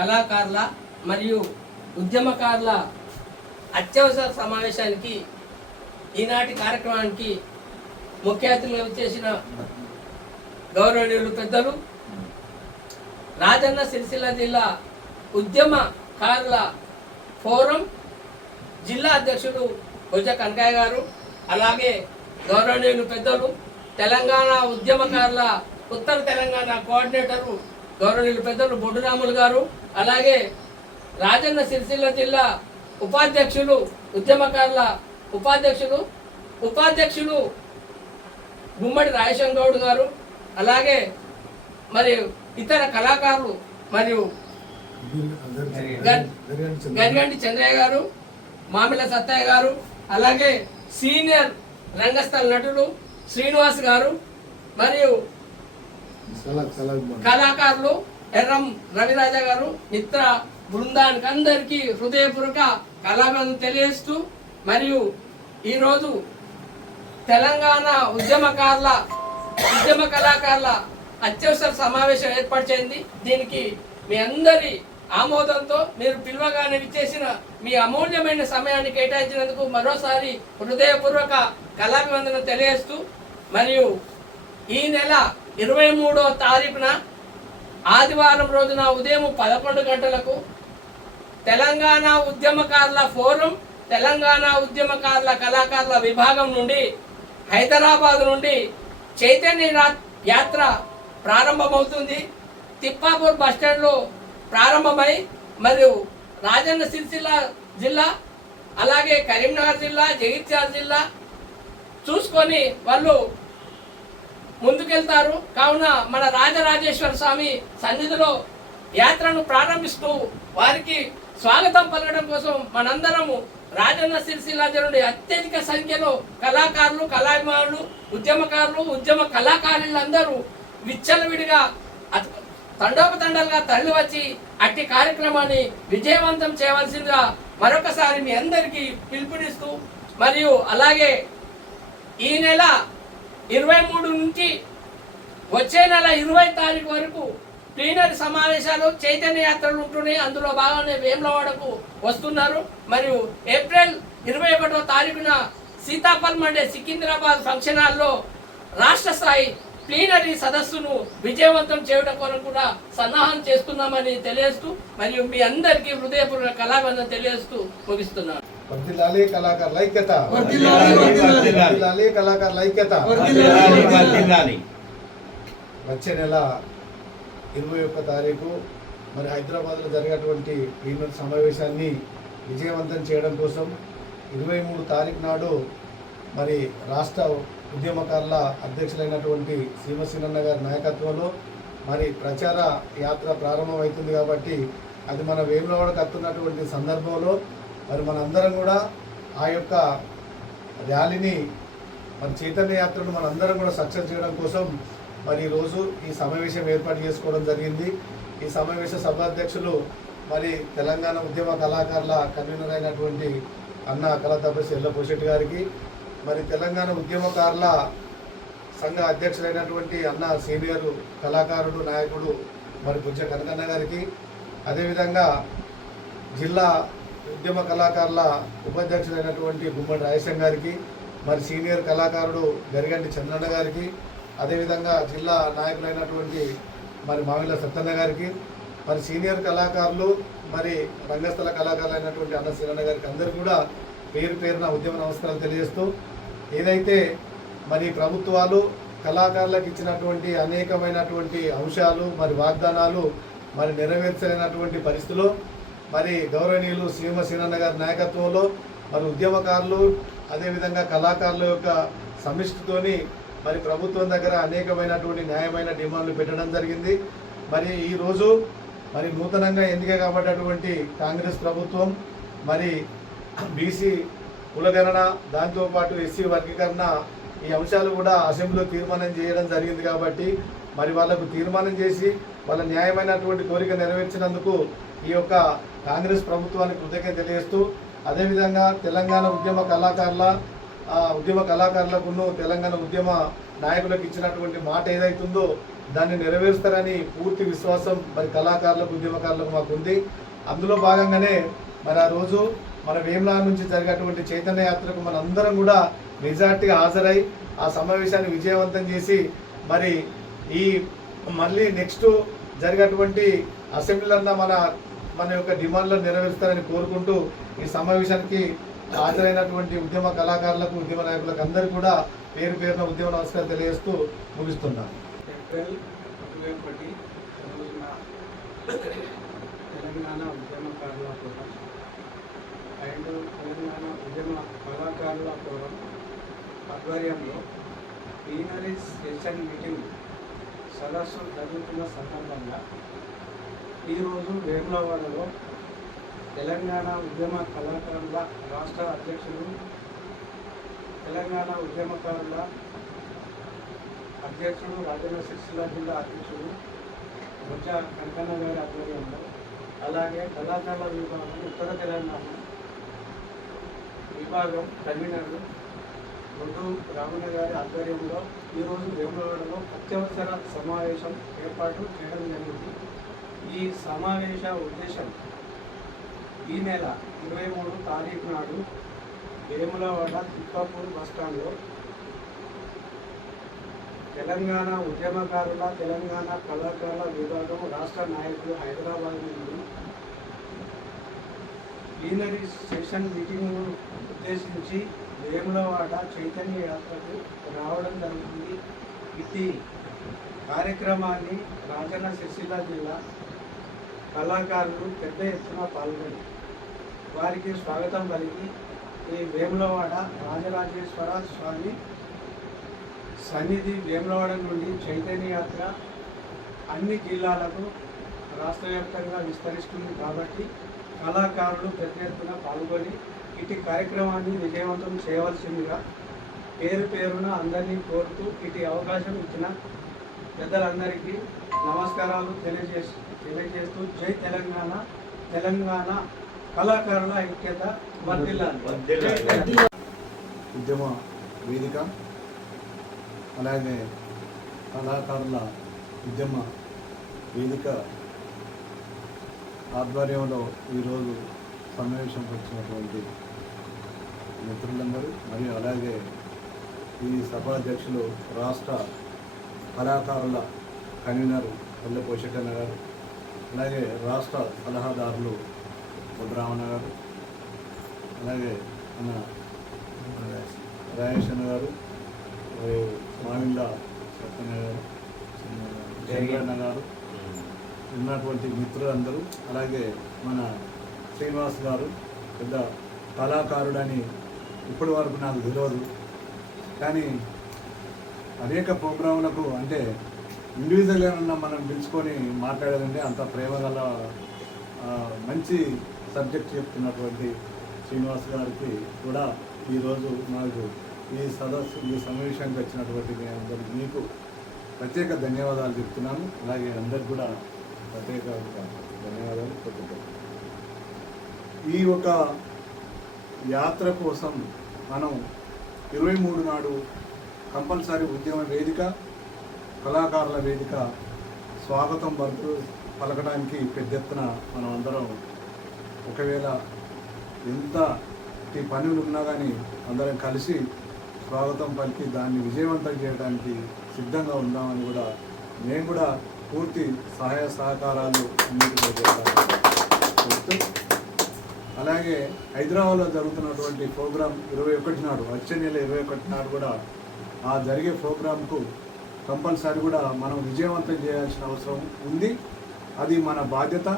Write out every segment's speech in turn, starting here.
కళాకారుల మరియు ఉద్యమకారుల అత్యవసర సమావేశానికి ఈనాటి కార్యక్రమానికి ముఖ్య అతిథులుగా చేసిన గౌరవనీయులు పెద్దలు రాజన్న సిరిసిల్ల జిల్లా ఉద్యమకారుల ఫోరం జిల్లా అధ్యక్షుడు భుజ కనకాయ గారు అలాగే గౌరవనీయులు పెద్దలు తెలంగాణ ఉద్యమకారుల ఉత్తర తెలంగాణ కోఆర్డినేటరు గౌరవనీయులు పెద్దలు బొడ్డురాములు గారు అలాగే రాజన్న సిరిసిల్ల జిల్లా ఉపాధ్యక్షులు ఉద్యమకారుల ఉపాధ్యక్షులు ఉపాధ్యక్షులు గుమ్మడి రాజశేఖర్ గౌడ్ గారు అలాగే మరి ఇతర కళాకారులు మరియు గరిగంటి చంద్రయ్య గారు మామిళ్ళ సత్తయ్య గారు అలాగే సీనియర్ రంగస్థల నటులు శ్రీనివాస్ గారు మరియు కళాకారులు ఎర్రం రవిరాజ గారు మిత్ర బృందానికి అందరికీ హృదయపూర్వక కళాకారులను తెలియజేస్తూ మరియు ఈరోజు తెలంగాణ ఉద్యమకారుల ఉద్యమ కళాకారుల అత్యవసర సమావేశం ఏర్పాటు చేయండి. దీనికి మీ అందరి ఆమోదంతో మీరు పిలువగానే విచ్చేసిన మీ అమూల్యమైన సమయాన్ని కేటాయించినందుకు మరోసారి హృదయపూర్వక కళాభివందనం తెలియజేస్తూ మరియు ఈ నెల ఇరవై మూడో తారీఖున ఆదివారం రోజున ఉదయం పదకొండు గంటలకు తెలంగాణ ఉద్యమకారుల ఫోరం తెలంగాణ ఉద్యమకారుల కళాకారుల విభాగం నుండి హైదరాబాద్ నుండి చైతన్య రా- యాత్ర ప్రారంభమవుతుంది. తిప్పాపూర్ బస్టాండ్లో ప్రారంభమై మరియు రాజన్న సిరిసిల్ల జిల్లా అలాగే కరీంనగర్ జిల్లా జగిత్యాల జిల్లా చూసుకొని వాళ్ళు ముందుకెళ్తారు. కావున మన రాజరాజేశ్వర స్వామి సన్నిధిలో యాత్రను ప్రారంభిస్తూ వారికి స్వాగతం పలకడం కోసం మనందరము రాజన్న సిరిసిల్ల నుండి అత్యధిక సంఖ్యలో కళాకారులు కళాభిమానులు ఉద్యమకారులు ఉద్యమ కళాకారులందరూ విచ్చలవిడిగా తండోపతండలుగా తండోపతండాలుగా తరలి వచ్చి అట్టి కార్యక్రమాన్ని విజయవంతం చేయవలసిందిగా మరొకసారి మీ అందరికీ పిలుపునిస్తూ మరియు అలాగే ఈ నెల ఇరవై మూడు నుంచి వచ్చే నెల ఇరవై తారీఖు వరకు ప్లీనరీ సమావేశాలు చైతన్య యాత్రలు ఉంటున్నాయి. అందులో భాగంగా వేములవాడకు వస్తున్నారు. మరియు ఏప్రిల్ ఇరవై ఒకటో తారీఖున సీతాఫల్ మండే సికింద్రాబాద్ ఫంక్షన్ హాల్లో రాష్ట్ర స్థాయి ప్లీనరీ సదస్సును విజయవంతం చేయడం కొరకు కూడా సన్నాహం చేస్తున్నామని తెలియజేస్తూ మరియు మీ అందరికీ హృదయపూర్వక కళాబంధం తెలియజేస్తూ ముగిస్తున్నాను. వర్ధిల్లాలి కళాకారుల ఐక్యత. వర్ధిల్లాలి, కళాకారుల ఐక్యత. వచ్చే నెల ఇరవై ఒక్క తారీఖు మరి హైదరాబాద్లో జరిగేటువంటి ప్రీమియర్ సమావేశాన్ని విజయవంతం చేయడం కోసం ఇరవై మూడు తారీఖు నాడు మరి రాష్ట్ర ఉద్యమకారుల అధ్యక్షులైనటువంటి సీమసీనన్న గారి నాయకత్వంలో మరి ప్రచార యాత్ర ప్రారంభమవుతుంది కాబట్టి అది మన వేములవాడకు వస్తున్నటువంటి సందర్భంలో మరి మనందరం కూడా ఆ యొక్క ర్యాలీని మన చైతన్య యాత్రను మనందరం కూడా సక్సెస్ చేయడం కోసం మరి ఈరోజు ఈ సమావేశం ఏర్పాటు చేసుకోవడం జరిగింది. ఈ సమావేశ సభాధ్యక్షులు మరి తెలంగాణ ఉద్యమ కళాకారుల కన్వీనర్ అయినటువంటి అన్న కళా తపస్సు పోషెట్టి గారికి మరి తెలంగాణ ఉద్యమకారుల సంఘ అధ్యక్షులైనటువంటి అన్న సీనియర్ కళాకారుడు నాయకుడు మరి పుజ్య కనకన్న గారికి. అదేవిధంగా జిల్లా ఉద్యమ కళాకారుల ఉపాధ్యక్షులైనటువంటి గుమ్మడి రాయసం గారికి మరి సీనియర్ కళాకారుడు గరిగంటి చంద్రన్న గారికి అదేవిధంగా జిల్లా నాయకులైనటువంటి మరి మామిళ్ళ సత్తన్న గారికి మరి సీనియర్ కళాకారులు మరి రంగస్థల కళాకారులు అయినటువంటి అన్న శివన్న గారికి అందరూ కూడా పేరు పేరున ఉద్యమ నమస్కారాలు తెలియజేస్తూ ఏదైతే మరి ప్రభుత్వాలు కళాకారులకు ఇచ్చినటువంటి అనేకమైనటువంటి అంశాలు మరి వాగ్దానాలు మరి నెరవేర్చలేనటువంటి పరిస్థితుల్లో మరి గౌరవనీయులు సీమ సీనన్న గారి నాయకత్వంలో మరి ఉద్యమకారులు అదేవిధంగా కళాకారుల యొక్క సమిష్టితోని మరి ప్రభుత్వం దగ్గర అనేకమైనటువంటి న్యాయమైన డిమాండ్లు పెట్టడం జరిగింది. మరి ఈరోజు మరి నూతనంగా ఎన్నిక కాబడ్డటువంటి కాంగ్రెస్ ప్రభుత్వం మరి బీసీ కులగణన దాంతోపాటు ఎస్సీ వర్గీకరణ ఈ అంశాలు కూడా అసెంబ్లీలో తీర్మానం చేయడం జరిగింది కాబట్టి మరి వాళ్ళకు తీర్మానం చేసి వాళ్ళ న్యాయమైనటువంటి కోరిక నెరవేర్చినందుకు ఈ యొక్క కాంగ్రెస్ ప్రభుత్వానికి కృతజ్ఞత తెలియజేస్తూ అదేవిధంగా తెలంగాణ ఉద్యమ కళాకారుల ఉద్యమ కళాకారులకును తెలంగాణ ఉద్యమ నాయకులకు ఇచ్చినటువంటి మాట ఏదైతుందో దాన్ని నెరవేరుస్తారని పూర్తి విశ్వాసం మరి కళాకారులకు ఉద్యమకారులకు మాకు ఉంది అందులో భాగంగానే మరి ఆ రోజు మన వేముల నుంచి జరిగేటువంటి చైతన్య యాత్రకు మన అందరం కూడా మెజార్టీగా హాజరై ఆ సమావేశాన్ని విజయవంతం చేసి మరి ఈ మళ్ళీ నెక్స్ట్ జరిగేటువంటి అసెంబ్లీలన్నా మన మన యొక్క డిమాండ్లను నెరవేరుస్తారని కోరుకుంటూ ఈ సమావేశానికి హాజరైనటువంటి ఉద్యమ కళాకారులకు ఉద్యమ నాయకులకు అందరూ కూడా పేరు పేరున ఉద్యమ నమస్కారం తెలియజేస్తూ ముగిస్తున్నాను. ఏప్రిల్ ఇరవై తెలంగాణ ఉద్యమకారుల ఫోరం అండ్ తెలంగాణ ఉద్యమ కళాకారుల ఫోరం ఆధ్వర్యంలో ప్లీనరీ సెషన్ మీటింగ్ సదస్సు జరుగుతున్న సందర్భంగా ఈరోజు వేములవాడలో తెలంగాణ ఉద్యమ కళాకారుల రాష్ట్ర అధ్యక్షులు తెలంగాణ ఉద్యమకారుల అధ్యక్షుడు రాజన్న సిరిసిల్ల జిల్లా అధ్యక్షుడు బొజ్జ కనకన్న గారి ఆధ్వర్యంలో అలాగే కళాకారుల విభాగం ఉత్తర తెలంగాణ విభాగం కన్వీనర్లు గుడ్డు రామన్న గారి ఆధ్వర్యంలో ఈరోజు వేములవాడలో అత్యవసర సమావేశం ఏర్పాటు చేయడం జరిగింది. ఈ సమావేశ ఉద్దేశం ఈ నెల ఇరవై మూడు తారీఖు నాడు వేములవాడ తిప్పాపూర్ బస్టాండ్లో తెలంగాణ ఉద్యమకారుల తెలంగాణ కళాకారుల విభాగం రాష్ట్ర నాయకులు హైదరాబాద్ నుండి ప్లీనరీ సెషన్ మీటింగ్ను ఉద్దేశించి వేములవాడ చైతన్య యాత్రకు రావడం జరుగుతుంది ఇది కార్యక్రమాన్ని రాజన్న సిరిసిల్ల జిల్లా కళాకారులు పెద్ద ఎత్తున పాల్గొని వారికి స్వాగతం పలికి ఈ వేములవాడ రాజరాజేశ్వర స్వామి సన్నిధి వేములవాడ నుండి చైతన్య యాత్ర అన్ని జిల్లాలకు రాష్ట్ర వ్యాప్తంగా విస్తరిస్తుంది కాబట్టి కళాకారులు పెద్ద ఎత్తున పాల్గొని ఇటు కార్యక్రమాన్ని విజయవంతం చేయవలసిందిగా పేరు పేరున అందరినీ కోరుతూ ఇటు అవకాశం ఇచ్చిన పెద్దలందరికీ నమస్కారాలు తెలియజేసి తెలియజేస్తూ జై తెలంగాణ తెలంగాణ కళాకారుల ఐక్యత. ఉద్యమ వేదిక అలాగే కళాకారుల ఉద్యమ వేదిక ఆధ్వర్యంలో ఈరోజు సమావేశం వచ్చినటువంటి మిత్రులందరూ మరియు అలాగే ఈ సభాధ్యక్షులు రాష్ట్ర కళాకారుల కన్వీనర్ పల్లె పోషకన్న గారు అలాగే రాష్ట్ర సలహాదారులు బుద్ధరామణ గారు అలాగే మన రాజేషన్ గారు మరియు సత్యన్న గారు జయగన్న గారు ఉన్నటువంటి మిత్రులందరూ అలాగే మన శ్రీనివాస్ గారు పెద్ద కళాకారుడని ఇప్పటి వరకు నాకు తెలియదు. కానీ అనేక ప్రోగ్రాములకు అంటే ఇండివిజువల్గా మనం పిలుచుకొని మాట్లాడాలంటే అంత ప్రేమ గల మంచి సబ్జెక్ట్ చెప్తున్నటువంటి శ్రీనివాస్ గారికి కూడా ఈరోజు నాకు ఈ సదస్సు ఈ సమావేశానికి వచ్చినటువంటి మీ అందరికి మీకు ప్రత్యేక ధన్యవాదాలు చెప్తున్నాను. అలాగే అందరికి కూడా ప్రత్యేక ధన్యవాదాలు చెప్తున్నాను ఈ ఒక యాత్ర కోసం మనం ఇరవై మూడు నాడు కంపల్సరీ ఉద్యమ వేదిక కళాకారుల వేదిక స్వాగతం పలుకు పలకడానికి పెద్ద ఎత్తున మనం అందరం ఒకవేళ ఎంత ఈ పనులు ఉన్నా కానీ అందరం కలిసి స్వాగతం పలికి దాన్ని విజయవంతం చేయడానికి సిద్ధంగా ఉందామని కూడా మేము కూడా పూర్తి సహాయ సహకారాలు అన్నింటిలో చెప్తూ అలాగే హైదరాబాద్లో జరుగుతున్నటువంటి ప్రోగ్రాం ఇరవై ఒకటి నాడు వచ్చే నెల ఇరవై ఒకటి నాడు కూడా ఆ జరిగే ప్రోగ్రాంకు కంపల్సరీ కూడా మనం విజయవంతం చేయాల్సిన అవసరం ఉంది. అది మన బాధ్యత.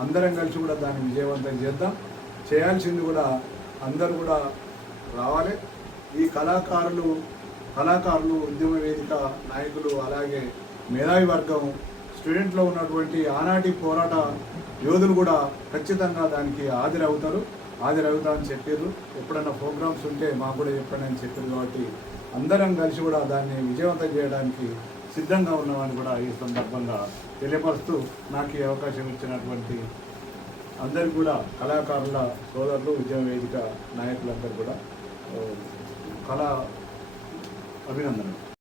అందరం కలిసి కూడా దాన్ని విజయవంతం చేద్దాం. చేయాల్సింది కూడా అందరూ కూడా రావాలి. ఈ కళాకారులు కళాకారులు ఉద్యమ వేదిక నాయకులు అలాగే మేధావి వర్గం స్టూడెంట్లో ఉన్నటువంటి ఆనాటి పోరాట యోధులు కూడా ఖచ్చితంగా దానికి హాజరవుతారు. హాజరవుతా అని చెప్పారు. ఎప్పుడైనా ప్రోగ్రామ్స్ ఉంటే మాకు కూడా చెప్పండి అని చెప్పారు కాబట్టి అందరం కలిసి కూడా దాన్ని విజయవంతం చేయడానికి సిద్ధంగా ఉన్నామని కూడా ఈ సందర్భంగా తెలియపరుస్తూ నాకు ఈ అవకాశం ఇచ్చినటువంటి అందరు కూడా కళాకారుల సోదరులు ఉద్యమ వేదిక నాయకులందరూ కూడా కళా అభినందనలు.